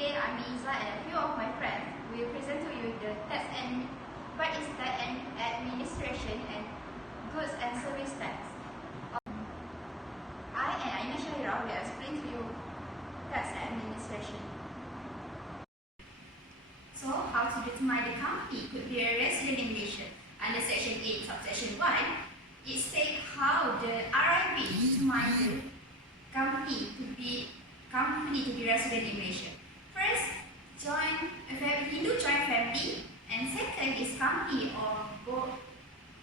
Today I'm Izzah and a few of my friends will present to you the tax and what is tax and administration and goods and service tax. I and AINA SYAHIRAH will explain to you tax administration. So, how to determine the company could be a resident in Malaysia. Under Section 8, Subsection 1, it states how the RIB determine the company to be resident in Malaysia. First, Hindu joint family, and second is company or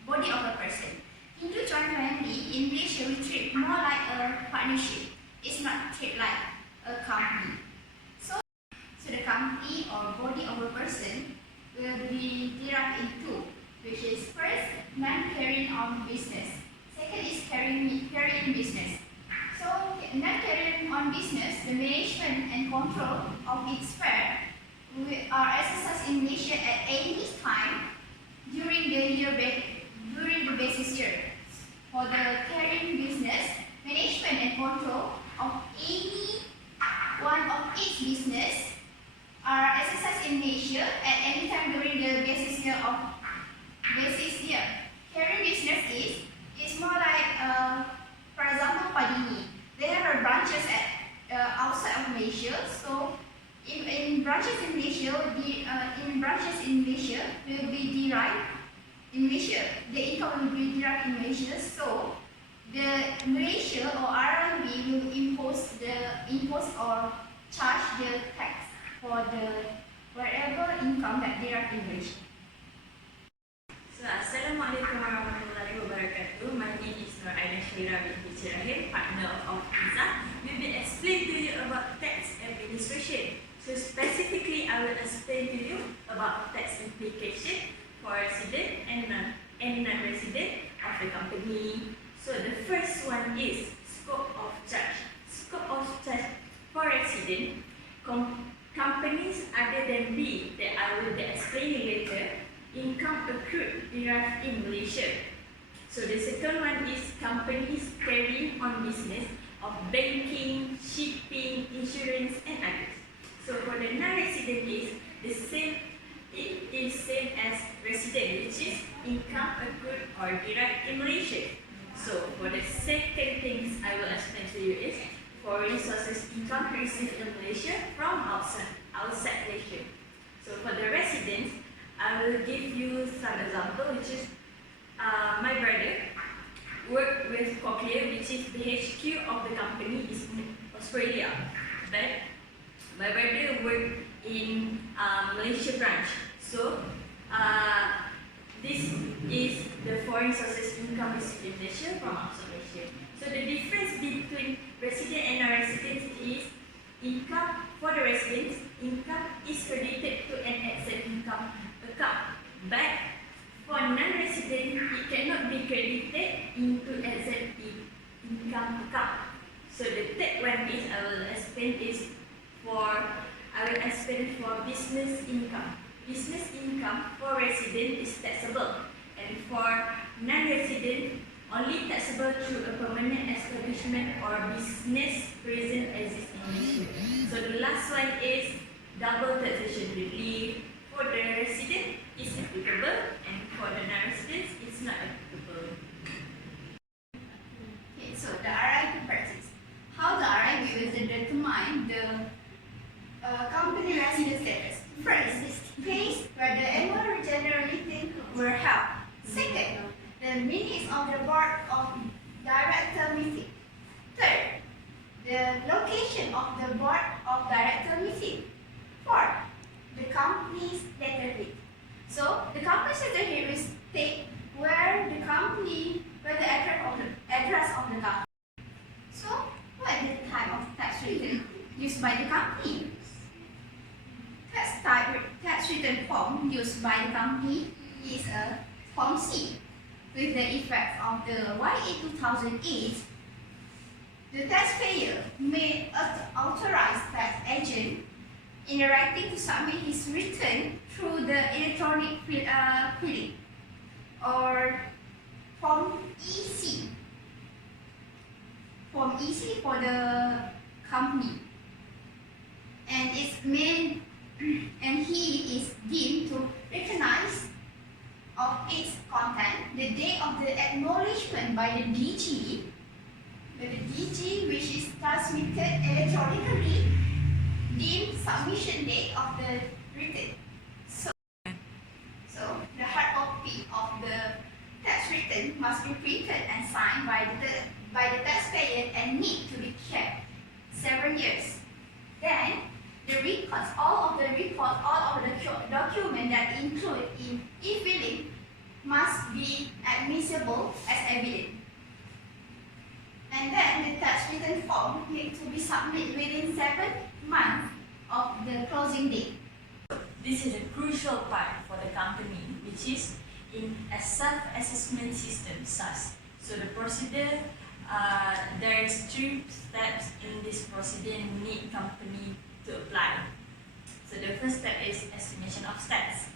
body of a person. Hindu joint family in Malaysia we treat more like a partnership. It's not treated like a company. So the company or body of a person will be divided in two, which is first non-carrying on business. Second is carrying business. So non-carrying on business, the management and control of its fair are exercised in Malaysia at any time during the basis year. For the carrying business, management and control of any one of its business are exercised in Malaysia at any time during the basis year. Carrying business is more like for example Padini. They have branches at outside of Malaysia. So in branches in Malaysia, will be derived in Malaysia. The income will be derived in Malaysia. So the Malaysia or RMB will impose or charge the tax for the whatever income that derived in Malaysia. So, Assalamualaikum warahmatullahi wabarakatuh. My name is AINA SYAHIRAH, partner of Izzah. We will explain to you about tax administration. So specifically, I will explain to you about tax implication for resident and non-resident of the company. So the first one is scope of charge. Scope of charge for resident companies other than B that I will be explaining later. Income accrued derived in Malaysia. So the second one is companies carrying on business of banking, shipping, insurance and others. So for the non-resident is the same. It is same as resident, which is income accrued or derived in Malaysia. So for the second things I will explain to you is foreign sources income received in Malaysia from outside Malaysia. So for the residents, I will give you some example, which is my brother worked with Cochlear, which is the HQ of the company is in Australia. But my brother worked in Malaysia branch. So this is the foreign sources income received in Malaysia from outside Malaysia. So the difference between resident and non-resident is income. For the residents, income is credited to an exempt income account, but for non-resident, it cannot be credited into exempt income account. So the third one is I will explain for business income. Business income for resident is taxable, and for non-resident, only taxable through a permanent establishment or business present existing in Malaysia. So the last one is double taxation relief. For the resident, it's applicable, and for the non-residents, it's not applicable. Okay, so the RIB practice. How the RIB will determine the company resident status. First, place where the annual general meeting were held. Second, the minutes of the board of director meeting. Third, the location of the board of director meeting. Fourth, the company's letterhead. So the company's letterhead will state where the address of the company. So what is the type of tax return used by the company? Tax return form used by the company is a Form C. With the effect of the YA 2008, the taxpayer may authorize tax agent in writing to submit his return through the electronic filing or Form EC. Form EC for the company. And its made and he is deemed to recognize of its content the date of the acknowledgement by the DG, which is transmitted electronically, deemed submission date of the written. So the hard copy of the tax return must be printed and signed by the taxpayer and need to be kept 7 years. Then the records, all of the documents that include in e-filing must be admissible as evidence. And then the tax return form needs to be submitted within 7 months of the closing date. This is a crucial part for the company, which is in a self-assessment system, SAS. So the procedure, there is 3 steps in this procedure need company to apply. So the first step is estimation of tax.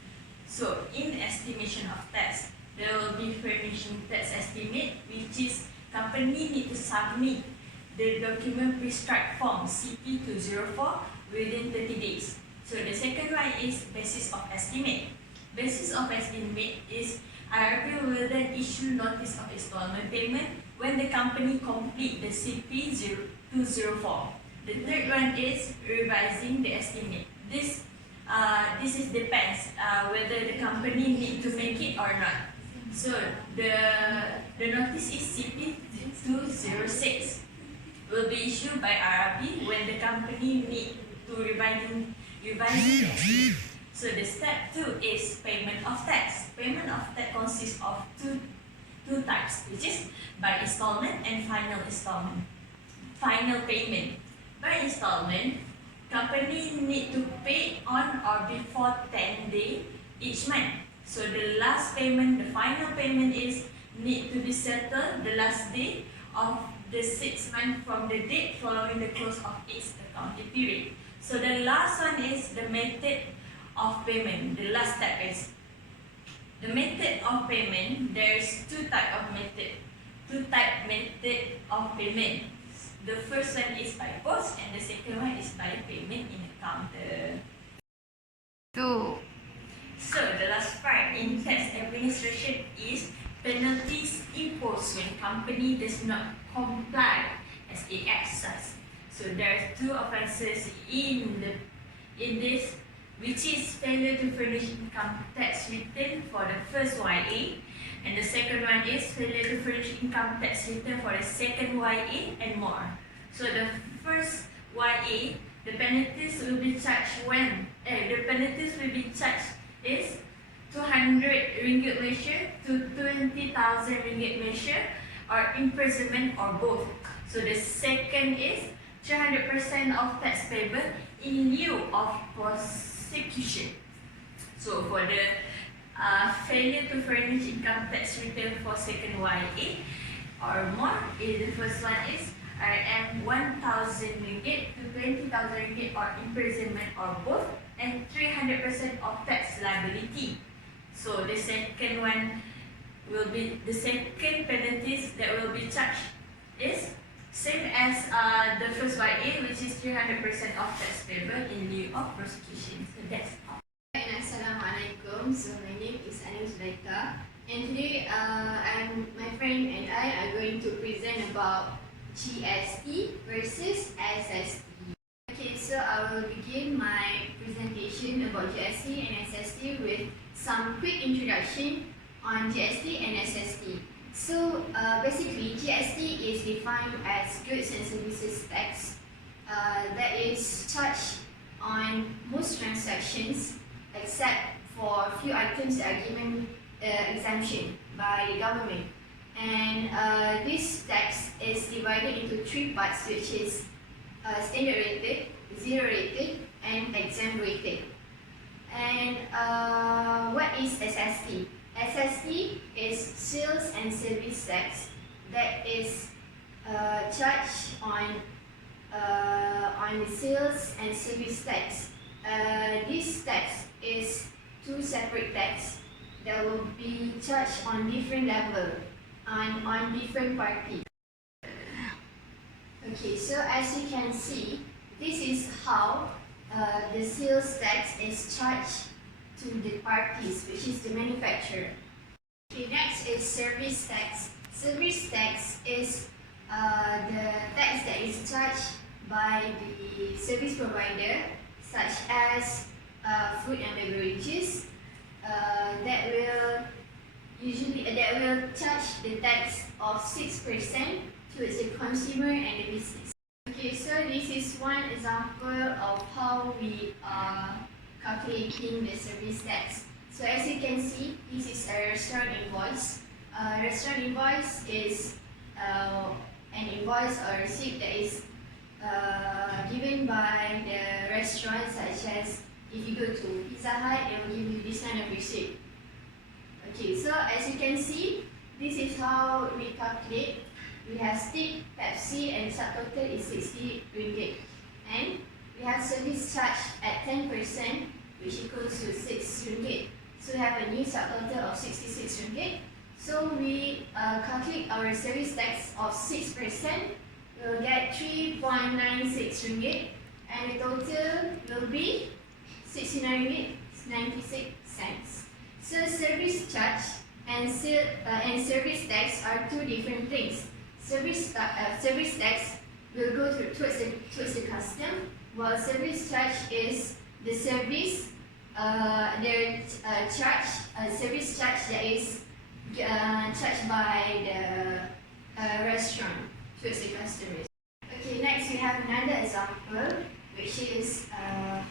So in estimation of tax, there will be furnishing tax estimate, which is company need to submit the document prescribed form CP204 within 30 days. So the second one is basis of estimate. Basis of estimate is IRB will then issue notice of installment payment when the company complete the CP204. The third one is revising the estimate. This is depends whether the company need to make it or not. So the notice is CP206 will be issued by IRB when the company need to revising the estimate. So the step 2 is payment of tax. Payment of tax consists of two types, which is by installment and final installment. Final payment. By installment, company need to pay on or before 10 days each month. So the last payment, the final payment is need to be settled the last day of the 6 months from the date following the close of its accounting period. So the last one is the method of payment. The last step is the method of payment. There's 2 types of method. 2 type method of payment. The first one is by post and the second one is by payment in a counter. So the last part in tax administration is penalties imposed when company does not comply as it acts. So there are 2 offences in this, which is failure to furnish income tax return for the first YA, and the second one is failure to furnish income tax return for the second YA and more. So the first YA, the penalties will be charged is 200 ringgit Malaysia to 20,000 ringgit Malaysia, or imprisonment or both. So the second is 300% of tax payable in lieu of prosecution. So for the failure to furnish income tax return for second YA or more, the first one is RM 1,000 ringgit to 20,000 ringgit or imprisonment or both, and 300% of tax liability. So the second one will be the second penalties that will be charged is same as the first YA, which is 300% of tax payable in lieu of prosecution. So that's all. Assalamualaikum. So my name is ZULAIKHA, and today my friend and I are going to present about GST versus SST. Okay, so I will begin my presentation about GST and SST with some quick introduction on GST and SST. So basically, GST is defined as goods and services tax that is charged on most transactions except for a few items that are given exemption by the government. And this tax is divided into 3 parts, which is standard rated, zero rated, and exempt rated. And what is SST? SST is sales and service tax that is charged on the sales and service tax. This tax is 2 separate tax that will be charged on different level and on different parties. Okay, so as you can see, this is how the sales tax is charged to the parties, which is the manufacturer. Okay, next is service tax. Service tax is the tax that is charged by the service provider, such as food and beverages, that will charge the tax of 6% towards the consumer and the business. Okay, so this is one example of how we are calculating the service tax. So as you can see, this is a restaurant invoice. Restaurant invoice is an invoice or receipt that is given by the restaurant, such as if you go to Izzah, they will give you this kind of receipt. Okay, so as you can see, this is how we calculate. We have stick, Pepsi, and subtotal is 60 ringgit. And we have service charge at 10%, which equals to 6 ringgit. So we have a new subtotal of 66 ringgit. So we calculate our service tax of 6%. We'll get 3.96 ringgit, and the total will be 69 ringgit 96 cents. So service charge and service tax are two different things. Service tax will go towards the custom, while service charge is the service service charge that is charged by the restaurant towards the customers. Okay, next we have another example, which is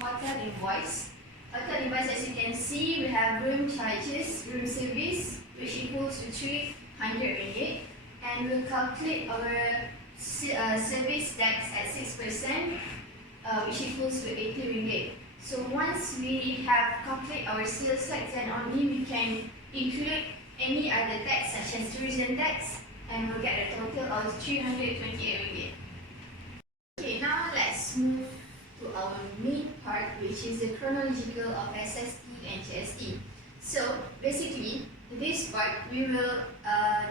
hotel invoice. Hotel invoice, as you can see, we have room charges, room service, which equals to 300 ringgit, and we'll calculate our service tax at 6%, which equals to 80 ringgit. So once we have calculated our sales tax, then only we can include any other tax such as tourism tax, and we'll get a total of 328 ringgit. Okay, now let's move to our main part, which is the chronological of SST and GST. So basically, this part we will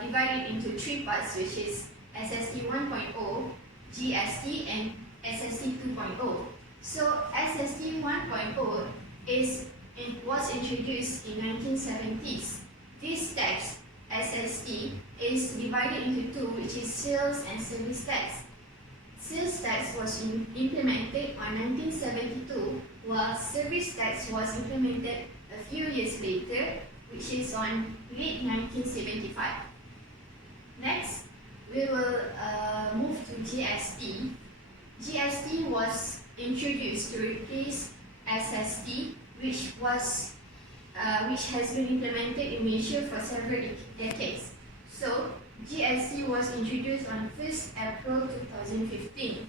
divide it into three parts, which is SST 1.0, GST, and SST 2.0. So SST 1.0 was introduced in 1970s. This tax, SST, is divided into two, which is sales and service tax. Sales tax was implemented on 1972, while service tax was implemented a few years later, which is on late 1975. Next, we will move to GST. GST was introduced to replace SST, which has been implemented in Malaysia for several decades. So, GST was introduced on 1st April 2015.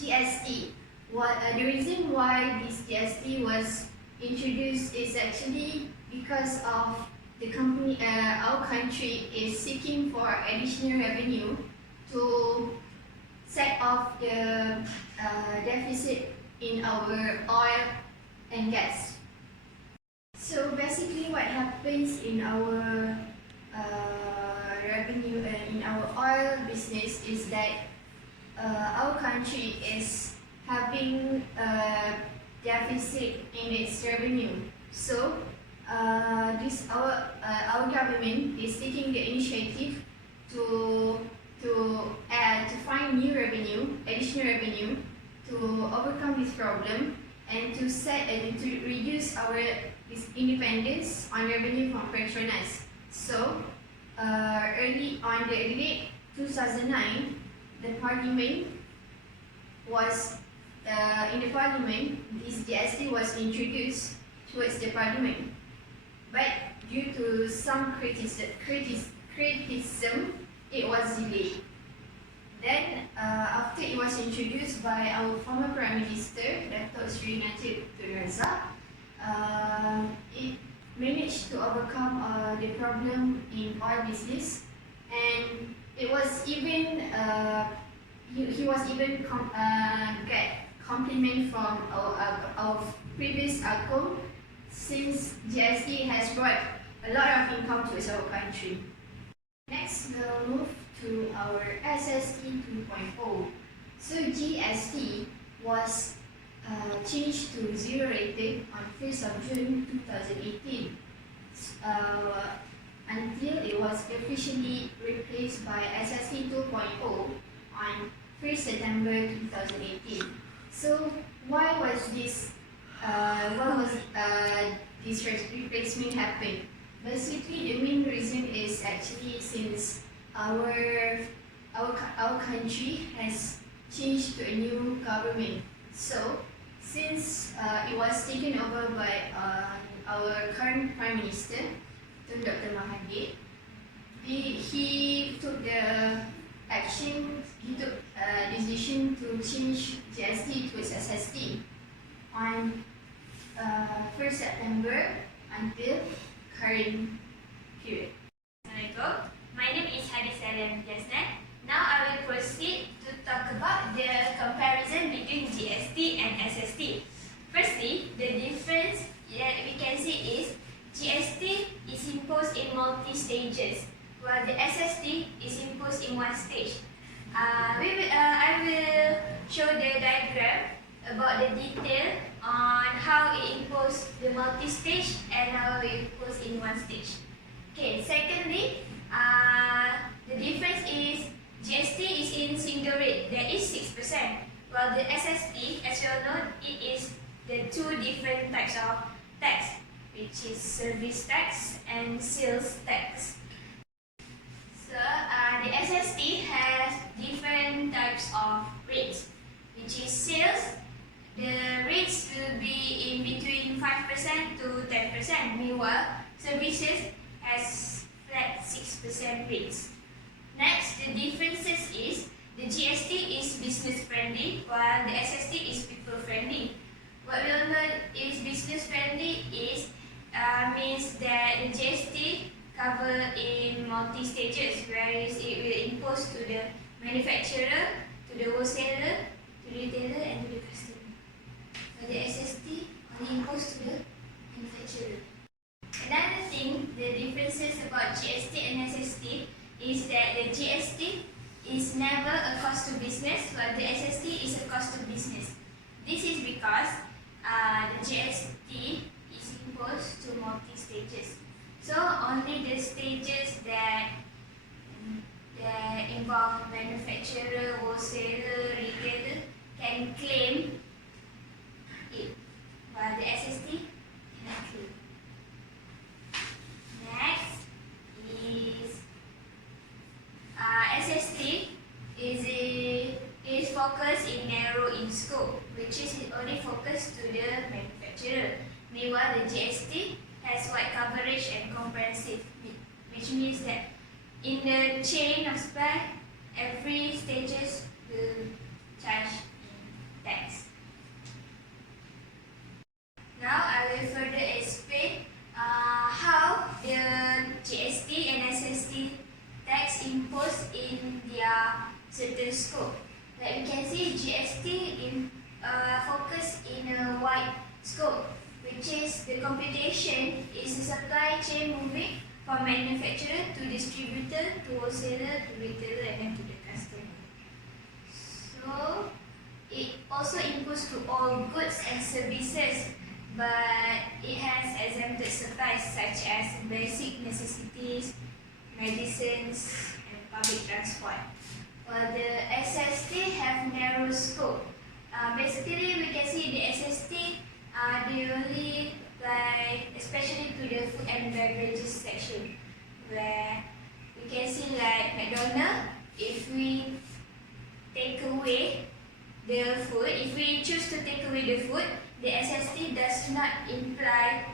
GST, the reason why this GST was introduced is actually because of the company, our country is seeking for additional revenue to set off the deficit in our oil and gas. So basically what happens in our revenue and in our oil business is that our country is having a deficit in its revenue. So our government is taking the initiative to find new revenue, additional revenue, to overcome this problem and to reduce our independence on revenue from Petronas. So early on the late 2009, the Parliament was in the Parliament. This GST was introduced towards the Parliament, but due to some criticism, it was delayed. Then, after it was introduced by our former Prime Minister, Dato' Sri Najib Tun Razak, it managed to overcome the problem in oil business, and it was even he was even get compliment from our previous ALCOM, since GST has brought a lot of income to our country. Next, we'll move to our SST 2.0. So GST was changed to zero rating on 1st of June 2018 until it was officially replaced by SST 2.0 on 1st September 2018. So why was this replacement happen? Basically, the main reason is actually since our country has changed to a new government. So since it was taken over by our current Prime Minister, Dr. Mahathir, he took the action, he took decision to change GST to its SST on 1st September until current period. Assalamualaikum. My name is HANIS just now I will proceed to talk about the comparison between GST and SST. Firstly, the difference that we can see is GST is imposed in multi-stages, while the SST is imposed in one stage. I will show the diagram about the detail on how it imposed the multi-stage and how it imposed in one stage. Okay, secondly, the difference is GST is in single rate, that is 6%, while the SST, as you all know, it is the two different types of tax, which is service tax and sales tax. So, the SST has different types of rates, which is sales. The rates will be in between 5% to 10%, meanwhile, services has flat 6% rates. Next, the differences is the GST is business friendly while the SST is people friendly. What we all know is business friendly is means that the GST cover in multi stages, whereas it will impose to the manufacturer, to the wholesaler, to the retailer and to the customer. While the SST only impose to the manufacturer. Another thing, the differences about GST and SST is that the GST is never a cost to business, while the SST is a cost to business. This is because the GST is imposed to multi-stages. So only the stages that involve manufacturer, wholesaler, retailer can claim it, while the SST cannot claim. Next is SST is focused in narrow in scope, which is only focused to the manufacturer. Meanwhile, the GST has wide coverage and comprehensive, which means that in the chain of supply, every stages will charge tax. Now I will further explain how the GST and SST tax imposed in their certain scope. Like we can see, GST focus in a wide scope, which is the computation is the supply chain moving from manufacturer to distributor to wholesaler to retailer and then to the customer. So it also imposed to all goods and services, but it has exempted supplies such as basic necessities, medicines, and public transport. While the SST have narrow scope. Basically, we can see the SST they only apply especially to the food and beverages section, where we can see like McDonald's, if we take away the food, if we choose to take away the food, the SST does not imply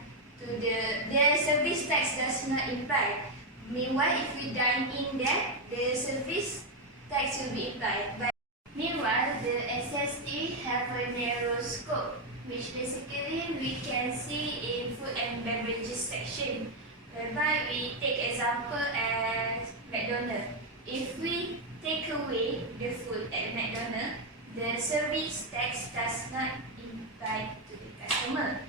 to the service tax does not imply. Meanwhile, if we dine in there, the service tax will be applied. But meanwhile, the SST have a narrow scope, which basically we can see in food and beverages section, whereby we take example as McDonald's. If we take away the food at McDonald's, the service tax does not imply to the customer.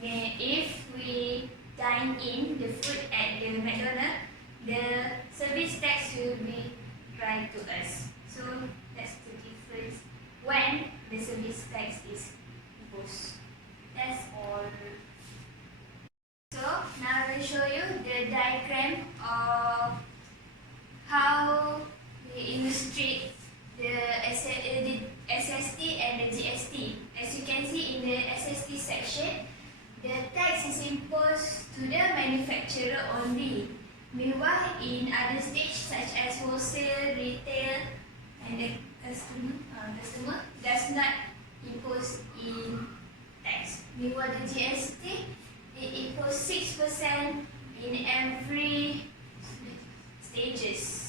If we dine in the food at the McDonald's, the service tax will be applied to us. So that's the difference when the service tax is Meanwhile, in other stages such as wholesale, retail, and the customer does not impose in tax. Meanwhile, the GST, it imposes 6% in every stages.